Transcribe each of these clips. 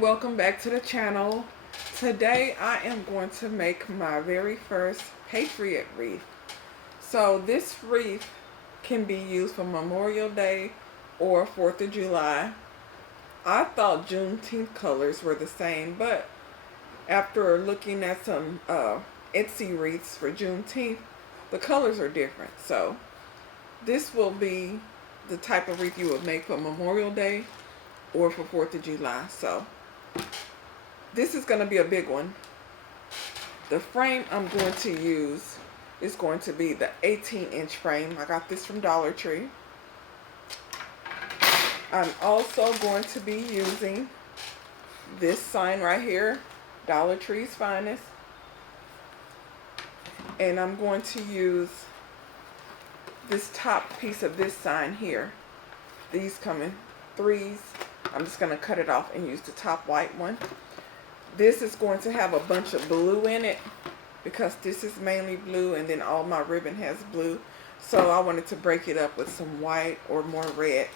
welcome back to the channel. Today I am going to make my very first Patriot Wreath. So this wreath can be used for Memorial Day or 4th of July. I thought Juneteenth colors were the same, but after looking at some Etsy wreaths for Juneteenth, the colors are different. So this will be the type of wreath you would make for Memorial Day or for 4th of July. So this is going to be a big one. The frame I'm going to use is going to be the 18-inch frame. I got this from Dollar Tree. I'm also going to be using this sign right here, Dollar Tree's Finest. And I'm going to use this top piece of this sign here. These come in threes. I'm just going to cut it off and use the top white one. This is going to have a bunch of blue in it because this is mainly blue, and then all my ribbon has blue. So I wanted to break it up with some white or more red.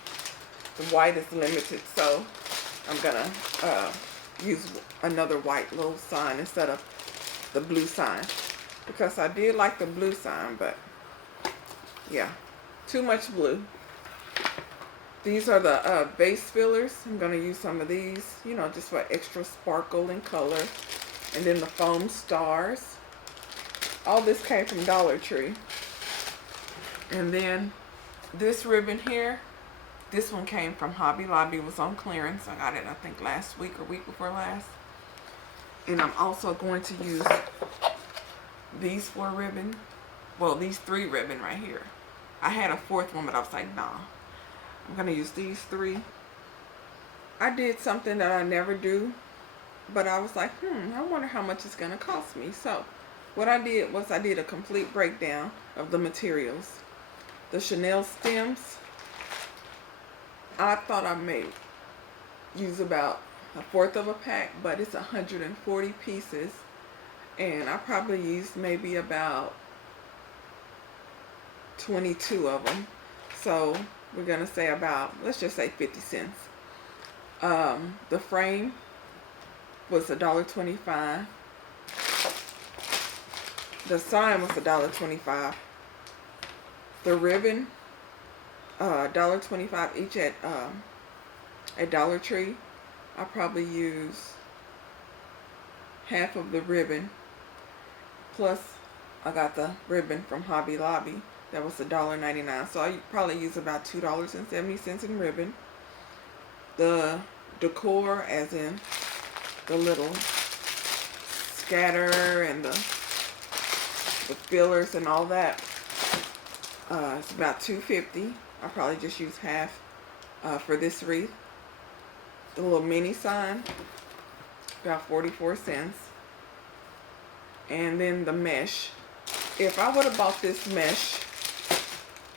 The white is limited, so I'm going to use another white little sign instead of the blue sign, because I did like the blue sign, but yeah, too much blue. These are the base fillers. I'm going to use some of these, you know, just for extra sparkle and color. And then the foam stars. All this came from Dollar Tree. And then this ribbon here, this one came from Hobby Lobby. It was on clearance. I got it, I think, last week or week before last. And I'm also going to use these 4 ribbon. Well, these 3 ribbon right here. I had a 4th one, but I was like, nah. I'm going to use these 3. I did something that I never do, but I was like, I wonder how much it's going to cost me. So what I did was I did a complete breakdown of the materials. The Chanel stems, I thought I may use about 1/4 of a pack, but it's 140 pieces, and I probably used maybe about 22 of them. So we're going to say about, let's just say 50 cents. The frame was $1.25. The sign was $1.25. The ribbon, $1.25 each at Dollar Tree. I probably use half of the ribbon. Plus, I got the ribbon from Hobby Lobby. That was $1.99. So I probably use about $2.70 in ribbon. The decor, as in the little scatter and the fillers and all that, it's about $2.50. I probably just use half for this wreath. The little mini sign, about 44 cents. And then the mesh. If I would have bought this mesh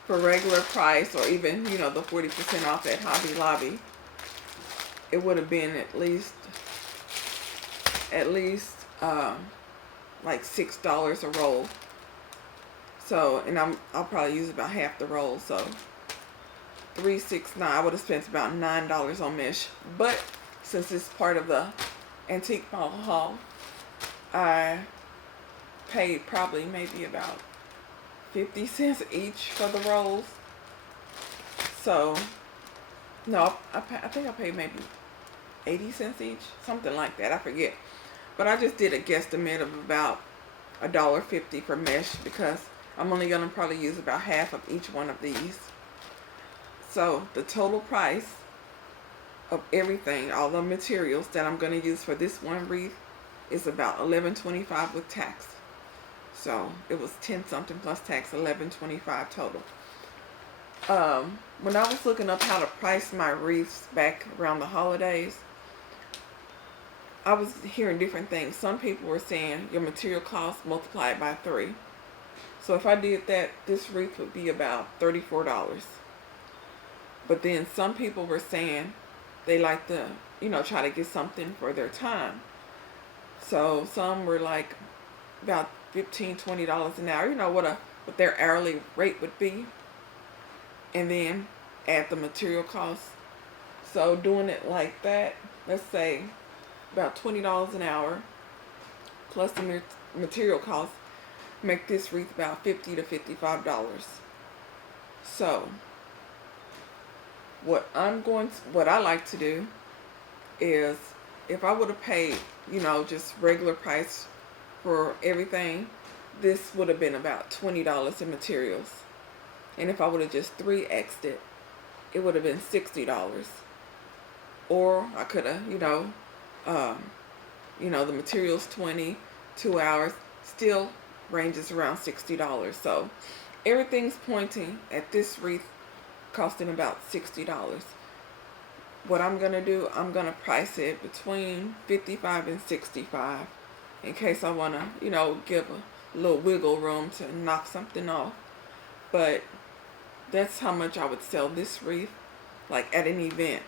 for regular price, or even, you know, the 40% off at Hobby Lobby, it would have been at least like $6 a roll. So, and I'll probably use about half the roll, so $3.69. I would have spent about $9 on mesh. But since it's part of the antique mall haul, I paid probably maybe about 50 cents each for the rolls. So, no, I think I paid maybe 80 cents each, something like that, I forget. But I just did a guesstimate of about $1.50 for mesh, because I'm only going to probably use about half of each one of these. So the total price of everything, all the materials that I'm going to use for this one wreath, is about $11.25 with tax. So it was 10 something plus tax, $11.25 total. When I was looking up how to price my wreaths back around the holidays, I was hearing different things. Some people were saying your material cost multiplied by 3. So if I did that, this wreath would be about $34. But then some people were saying they like to, you know, try to get something for their time. So some were like about $15, $20 an hour, you know, what their hourly rate would be, and then add the material costs. So doing it like that, let's say about $20 an hour, plus the material costs, make this wreath about $50 to $55. So what I like to do is, if I would have paid, just regular price for everything, this would have been about $20 in materials. And if I would have just 3x'd it, it would have been $60. Or I could have, the materials 20, 2 hours, still ranges around $60. So everything's pointing at this wreath costing about $60. What I'm going to do, I'm going to price it between $55 and $65 in case I want to, give a little wiggle room to knock something off. But that's how much I would sell this wreath, like at an event.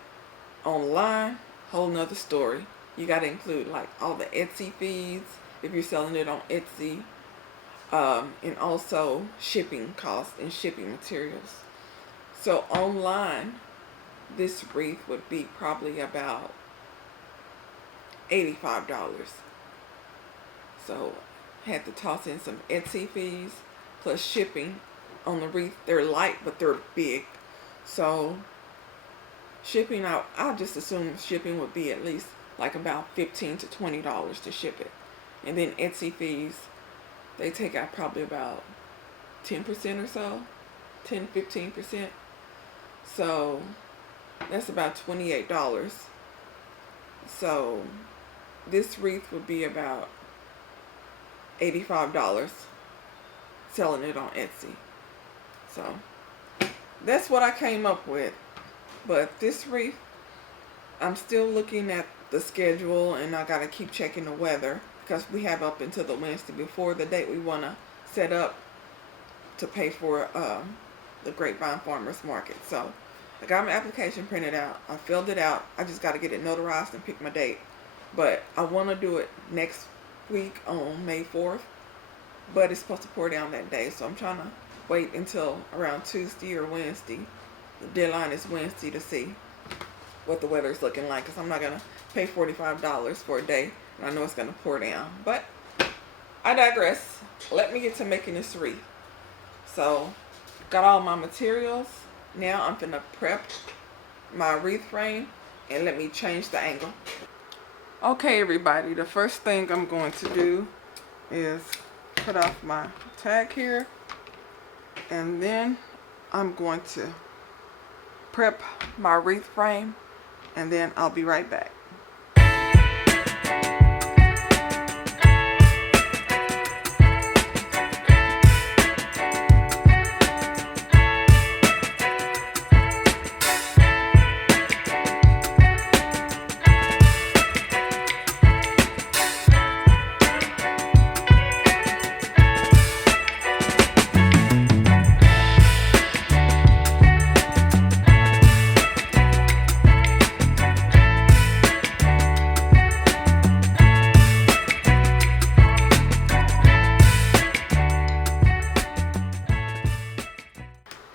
Online, whole nother story. You got to include like all the Etsy fees if you're selling it on Etsy, and also shipping costs and shipping materials. So online, this wreath would be probably about $85. So had to toss in some Etsy fees plus shipping on the wreath. They're light, but they're big. So shipping out, I just assume shipping would be at least like about $15 to $20 to ship it. And then Etsy fees, they take out probably about 10% or so, 10-15%. So that's about $28. So this wreath would be about $85 selling it on Etsy. So that's what I came up with. But this wreath, I'm still looking at the schedule, and I gotta keep checking the weather because we have up until the Wednesday before the date we want to set up to pay for the Grapevine Farmers Market. So I got my application printed out. I filled it out. I just got to get it notarized and pick my date. But I want to do it next week on May 4th. But it's supposed to pour down that day. So I'm trying to wait until around Tuesday or Wednesday. The deadline is Wednesday to see what the weather is looking like. Because I'm not going to pay $45 for a day. And I know it's going to pour down. But I digress. Let me get to making this wreath. So got all my materials. Now I'm gonna prep my wreath frame, and let me change the angle. Okay everybody, the first thing I'm going to do is cut off my tag here, and then I'm going to prep my wreath frame, and then I'll be right back.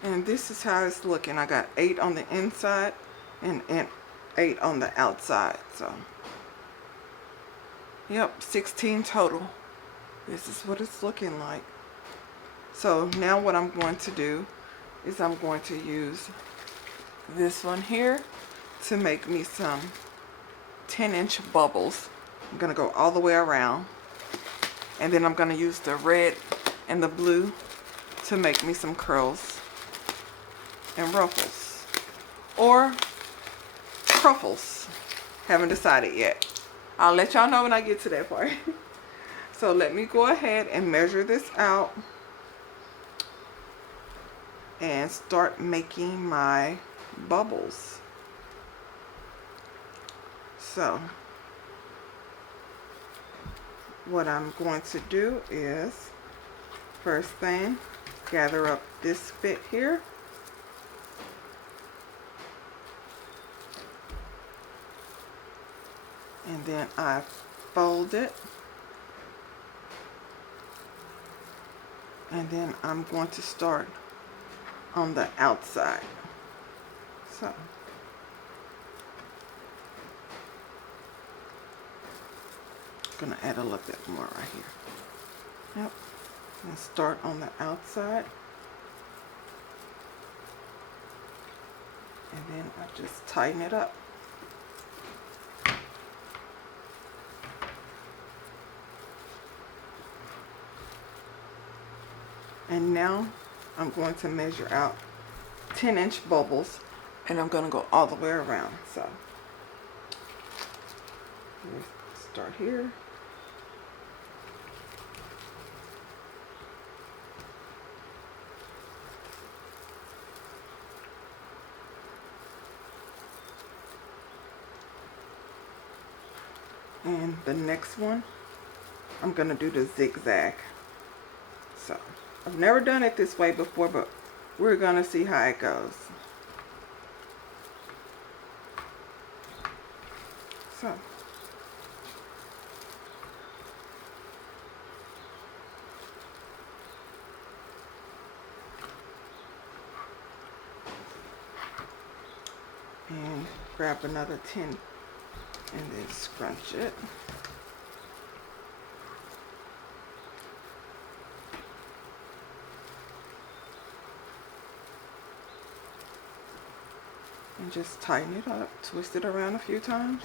And this is how it's looking. I got 8 on the inside and 8 on the outside. So, yep, 16 total. This is what it's looking like. So now what I'm going to do is I'm going to use this one here to make me some 10-inch bubbles. I'm going to go all the way around. And then I'm going to use the red and the blue to make me some curls and ruffles, or cruffles. Haven't decided yet. I'll let y'all know when I get to that part. So let me go ahead and measure this out and start making my bubbles. So what I'm going to do is, first thing, gather up this bit here. And then I fold it, and then I'm going to start on the outside. So gonna add a little bit more right here. Yep. And start on the outside. And then I just tighten it up. And now I'm going to measure out 10-inch bubbles, and I'm going to go all the way around. So start here. And the next one, I'm going to do the zigzag. So I've never done it this way before, but we're going to see how it goes. So and grab another 10 and then scrunch it. And just tighten it up, twist it around a few times.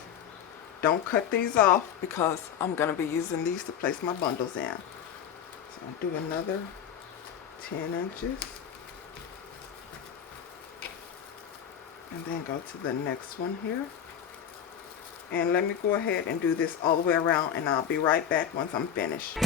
Don't cut these off because I'm going to be using these to place my bundles in. So I'll do another 10 inches. And then go to the next one here. And let me go ahead and do this all the way around, and I'll be right back once I'm finished.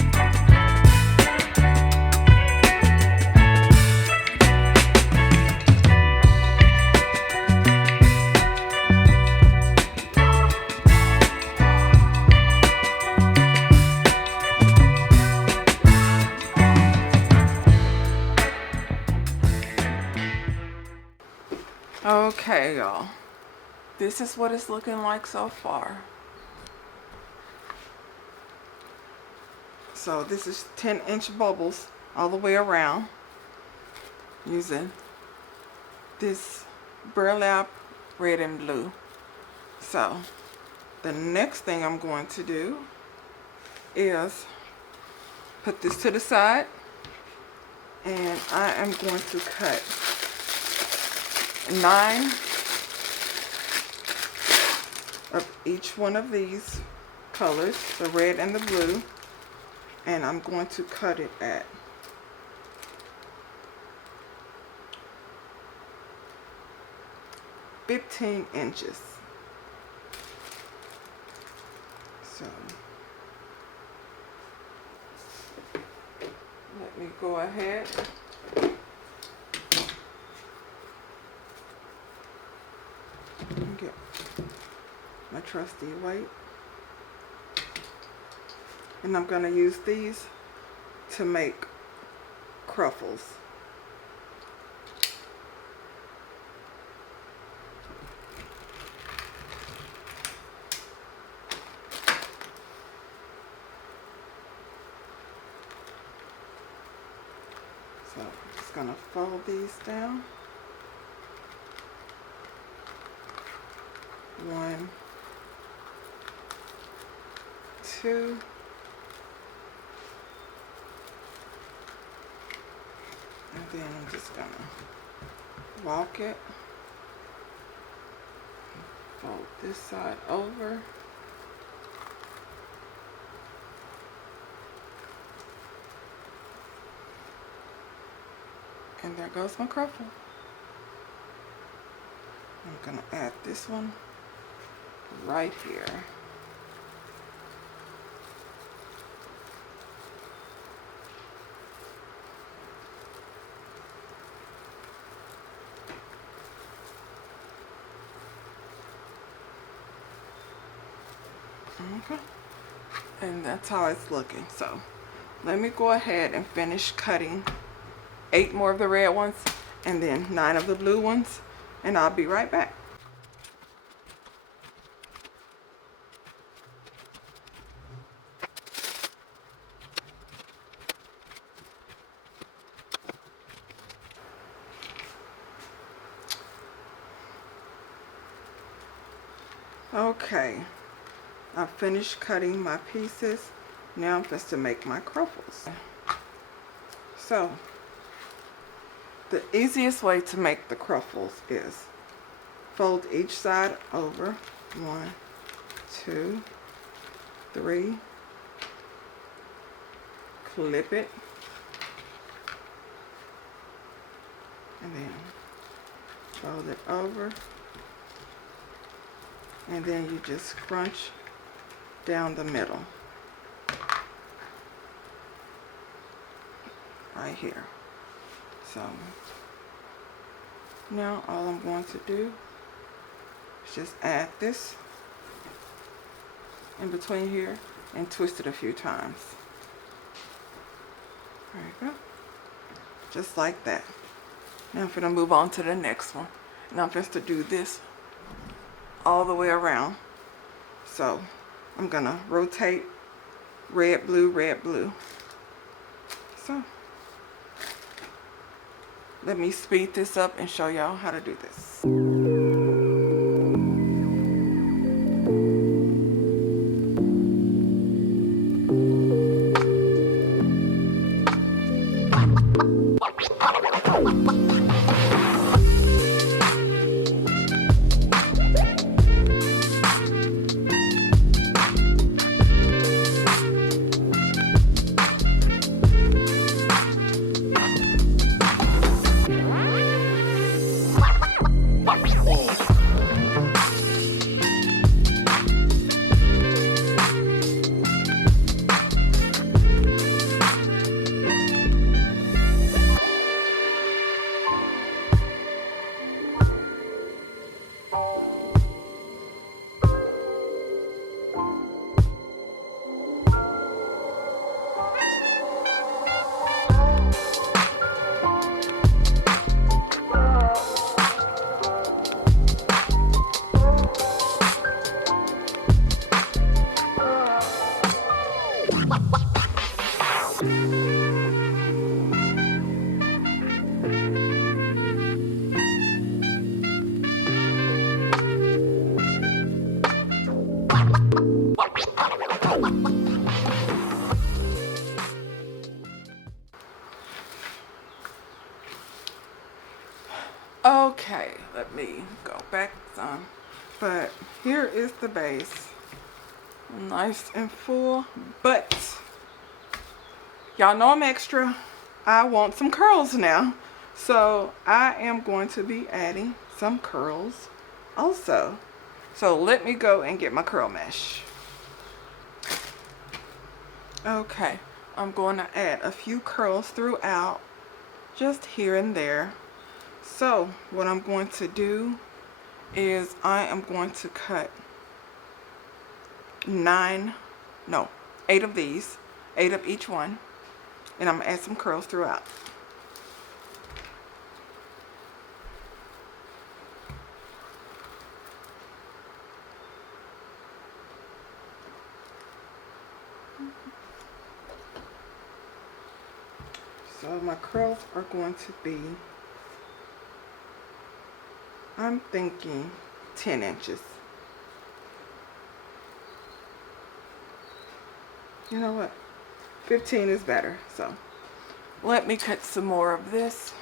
Okay, y'all. This is what it's looking like so far. So this is 10-inch bubbles all the way around using this burlap red and blue. So the next thing I'm going to do is put this to the side, and I am going to cut 9 of each one of these colors, the red and the blue, and I'm going to cut it at 15 inches. So let me go ahead and get my trusty weight, and I'm going to use these to make cruffles. So I'm just going to fold these down. 1, 2, and then I'm just gonna walk it, fold this side over, and there goes my cruffle. I'm gonna add this one right here. Okay, and that's how it's looking. So let me go ahead and finish cutting 8 more of the red ones and then 9 of the blue ones, and I'll be right back. Okay, I finished cutting my pieces. Now I'm just to make my cruffles. So the easiest way to make the cruffles is fold each side over. 1, 2, 3. Clip it. And then fold it over. And then you just crunch down the middle. Right here. So now all I'm going to do is just add this in between here and twist it a few times. There you go. Just like that. Now I'm going to move on to the next one. Now I'm just to do this all the way around. So I'm going to rotate red, blue, red, blue. So let me speed this up and show y'all how to do this. Okay, let me go back some. But here is the base. Nice and full. But y'all know I'm extra. I want some curls now. So I am going to be adding some curls also. So let me go and get my curl mesh. Okay, I'm going to add a few curls throughout, just here and there. So what I'm going to do is I am going to cut 8 of these, 8 of each one, and I'm going to add some curls throughout. So my curls are going to be, I'm thinking 10 inches. You know what? 15 is better. So let me cut some more of this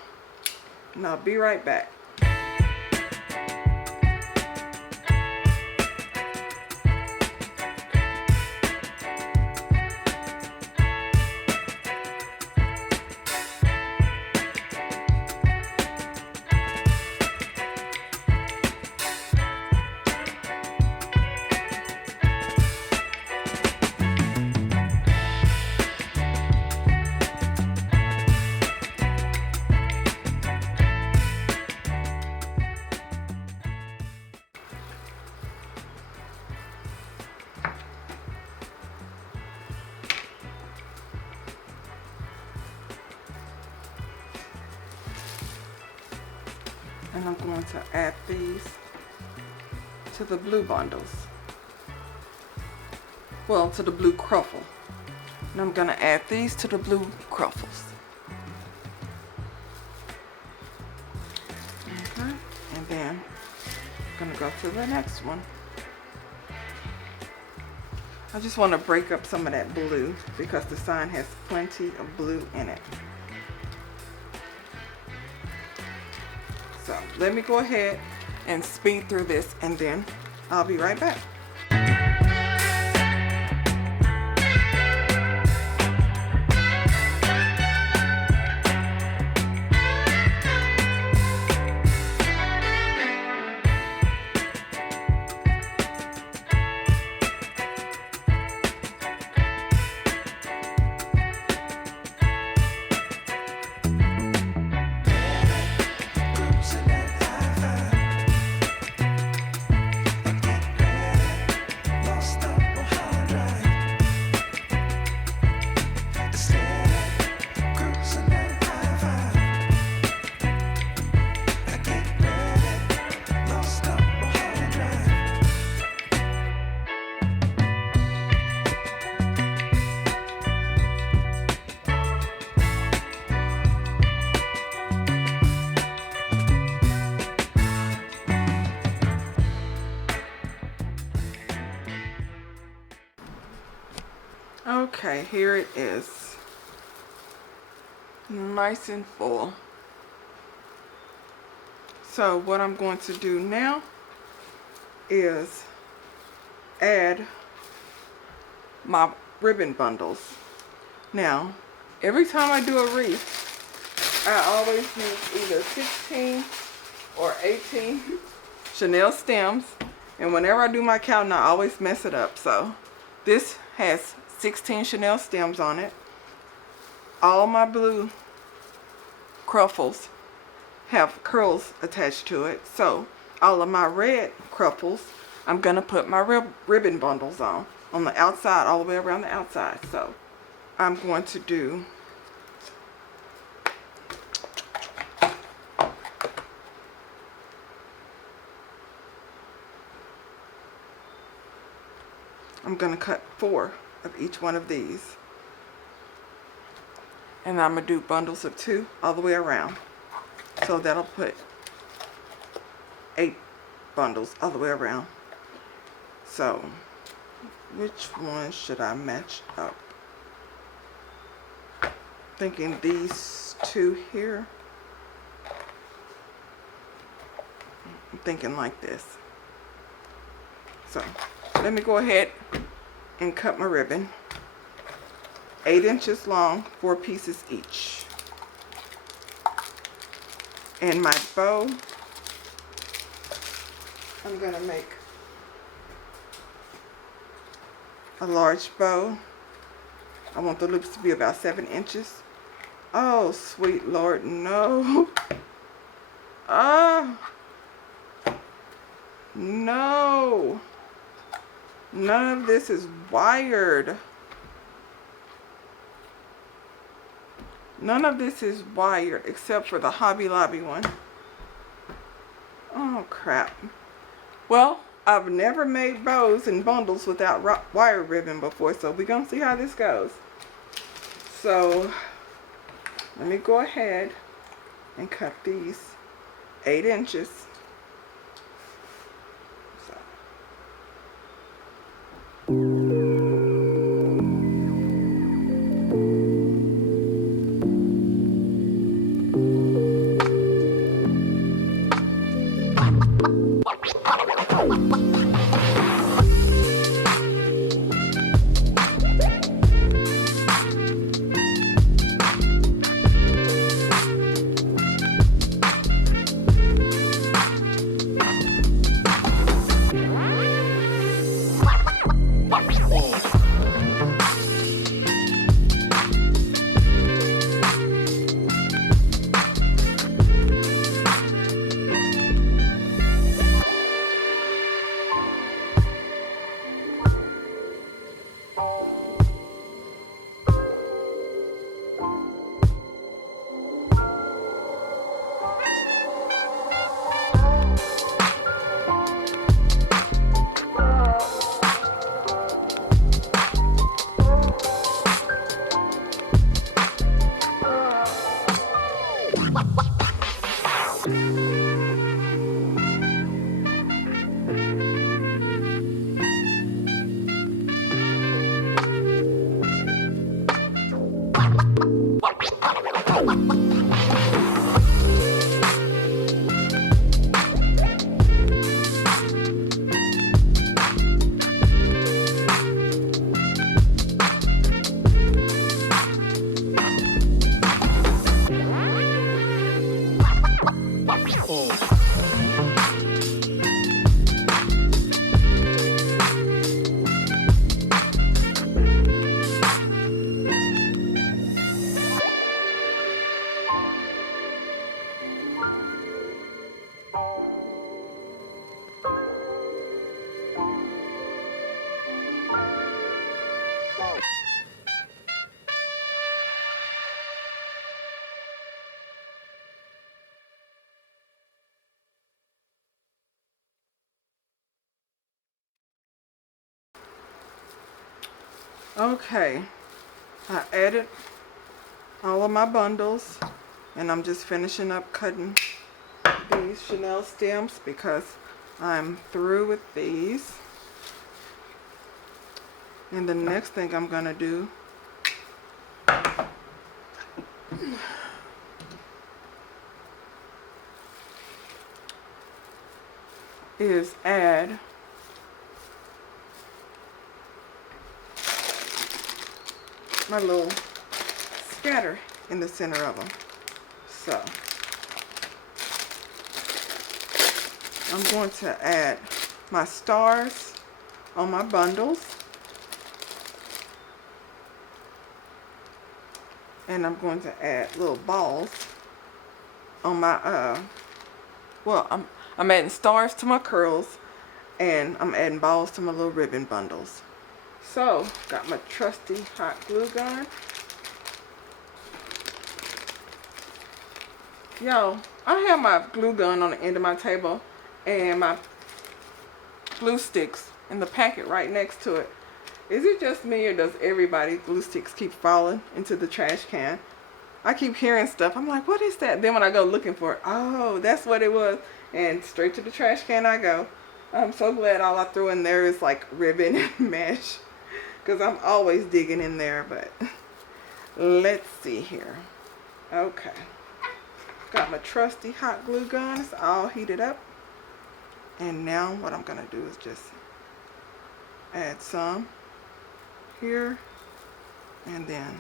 and I'll be right back. And I'm going to add these to the blue bundles. Well, to the blue cruffle. And I'm going to add these to the blue cruffles. Okay. And then I'm going to go to the next one. I just want to break up some of that blue because the sign has plenty of blue in it. So let me go ahead and speed through this and then I'll be right back. Okay, here it is. Nice and full. So what I'm going to do now is add my ribbon bundles. Now, every time I do a wreath, I always use either 16 or 18 Chanel stems. And whenever I do my counting, I always mess it up. So this has 16 Chanel stems on it. All my blue Cruffles have curls attached to it. So all of my red Cruffles, I'm going to put my ribbon bundles on the outside, all the way around the outside. So I'm going to do cut 4 of each one of these. And I'm going to do bundles of 2 all the way around. So that'll put 8 bundles all the way around. So which one should I match up? Thinking these 2 here. I'm thinking like this. So let me go ahead and cut my ribbon. 8 inches long, 4 pieces each. And my bow, I'm going to make a large bow. I want the loops to be about 7 inches. Oh, sweet Lord, no. No. None of this is wired. None of this is wired except for the Hobby Lobby one. Oh, crap. Well, I've never made bows and bundles without wire ribbon before, so we're going to see how this goes. So, let me go ahead and cut these 8 inches. Okay, I added all of my bundles, and I'm just finishing up cutting these Chanel stems because I'm through with these. And the next thing I'm gonna do is add my little scatter in the center of them. So I'm going to add my stars on my bundles, and I'm going to add little balls on my well, I'm adding stars to my curls, and I'm adding balls to my little ribbon bundles. So, got my trusty hot glue gun. Yo, I have my glue gun on the end of my table and my glue sticks in the packet right next to it. Is it just me, or does everybody's glue sticks keep falling into the trash can? I keep hearing stuff. I'm like, what is that? Then when I go looking for it, oh, that's what it was. And straight to the trash can I go. I'm so glad all I threw in there is like ribbon and mesh, because I'm always digging in there. But let's see here. Okay, got my trusty hot glue gun. It's all heated up, and now what I'm gonna do is just add some here, and then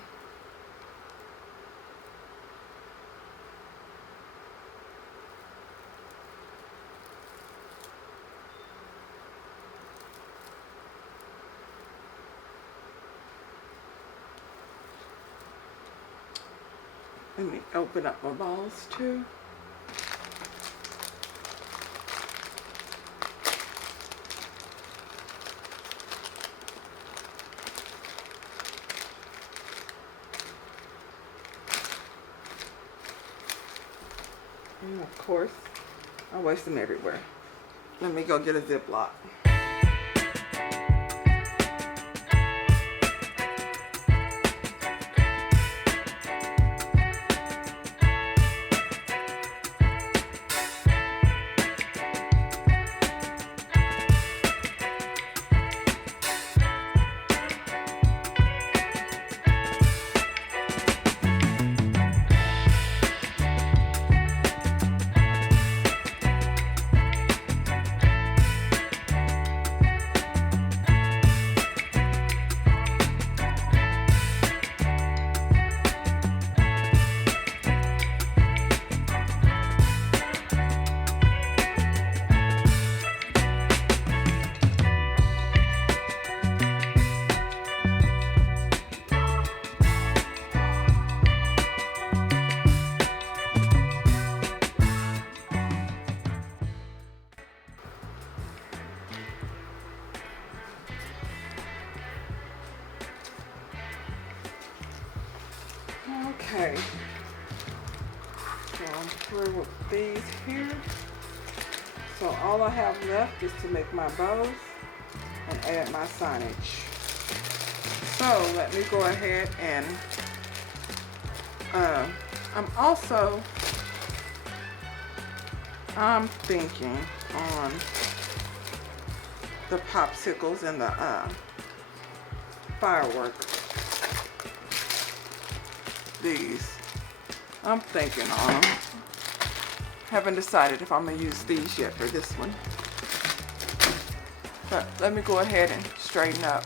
let me open up my balls too. And of course, I waste them everywhere. Let me go get a Ziploc. Okay, so I'm through with these here. So all I have left is to make my bows and add my signage. So let me go ahead and I'm thinking on the popsicles and the fireworks. these. I'm thinking on them. Haven't decided if I'm gonna use these yet for this one. But let me go ahead and straighten up.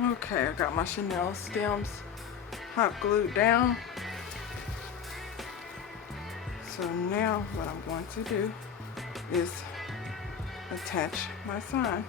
Okay, I got my Chanel stems hot glued down. So now what I'm going to do is attach my sign.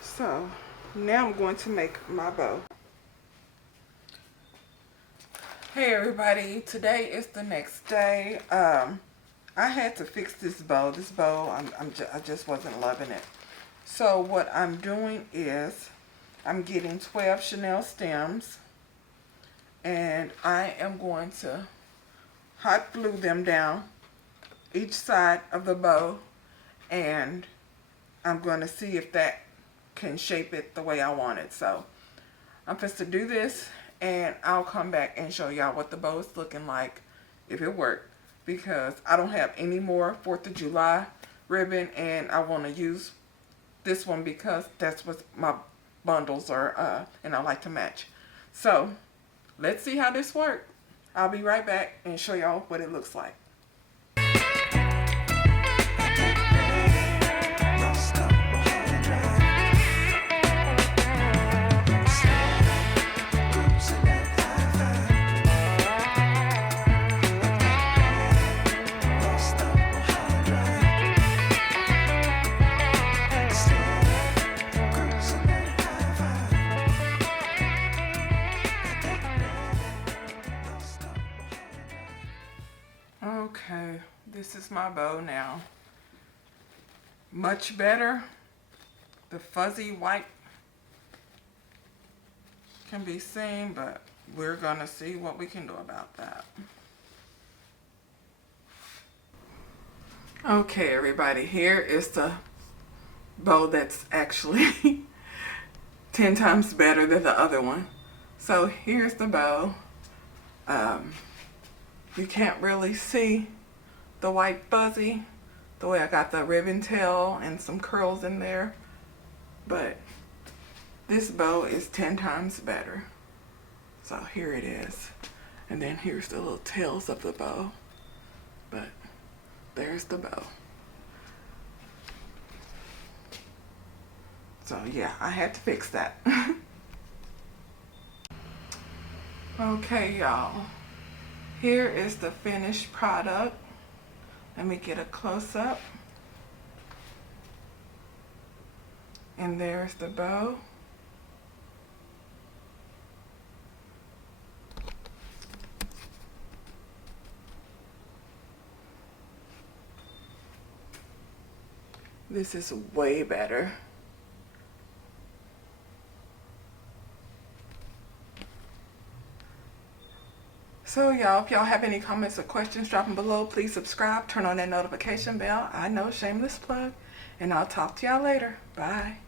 So now I'm going to make my bow. Hey everybody, today is the next day. I had to fix this bow. I just wasn't loving it. So what I'm doing is I'm getting 12 Chanel stems and I am going to hot glue them down each side of the bow, and I'm going to see if that can shape it the way I want it. So I'm supposed to do this and I'll come back and show y'all what the bow is looking like, if it worked, because I don't have any more 4th of July ribbon and I want to use this one because that's what my bundles are and I like to match. So let's see how this works. I'll be right back and show y'all what it looks like. Okay, this is my bow now. Much better. The fuzzy white can be seen, but we're gonna see what we can do about that. Okay everybody, here is the bow that's actually 10 times better than the other one. So here's the bow. You can't really see the white fuzzy, the way I got the ribbon tail and some curls in there, but this bow is 10 times better. So here it is. And then here's the little tails of the bow, but there's the bow. So yeah, I had to fix that. Okay y'all, here is the finished product. Let me get a close-up. And there's the bow. This is way better. So y'all, if y'all have any comments or questions, drop them below. Please subscribe, turn on that notification bell. I know, shameless plug. And I'll talk to y'all later. Bye.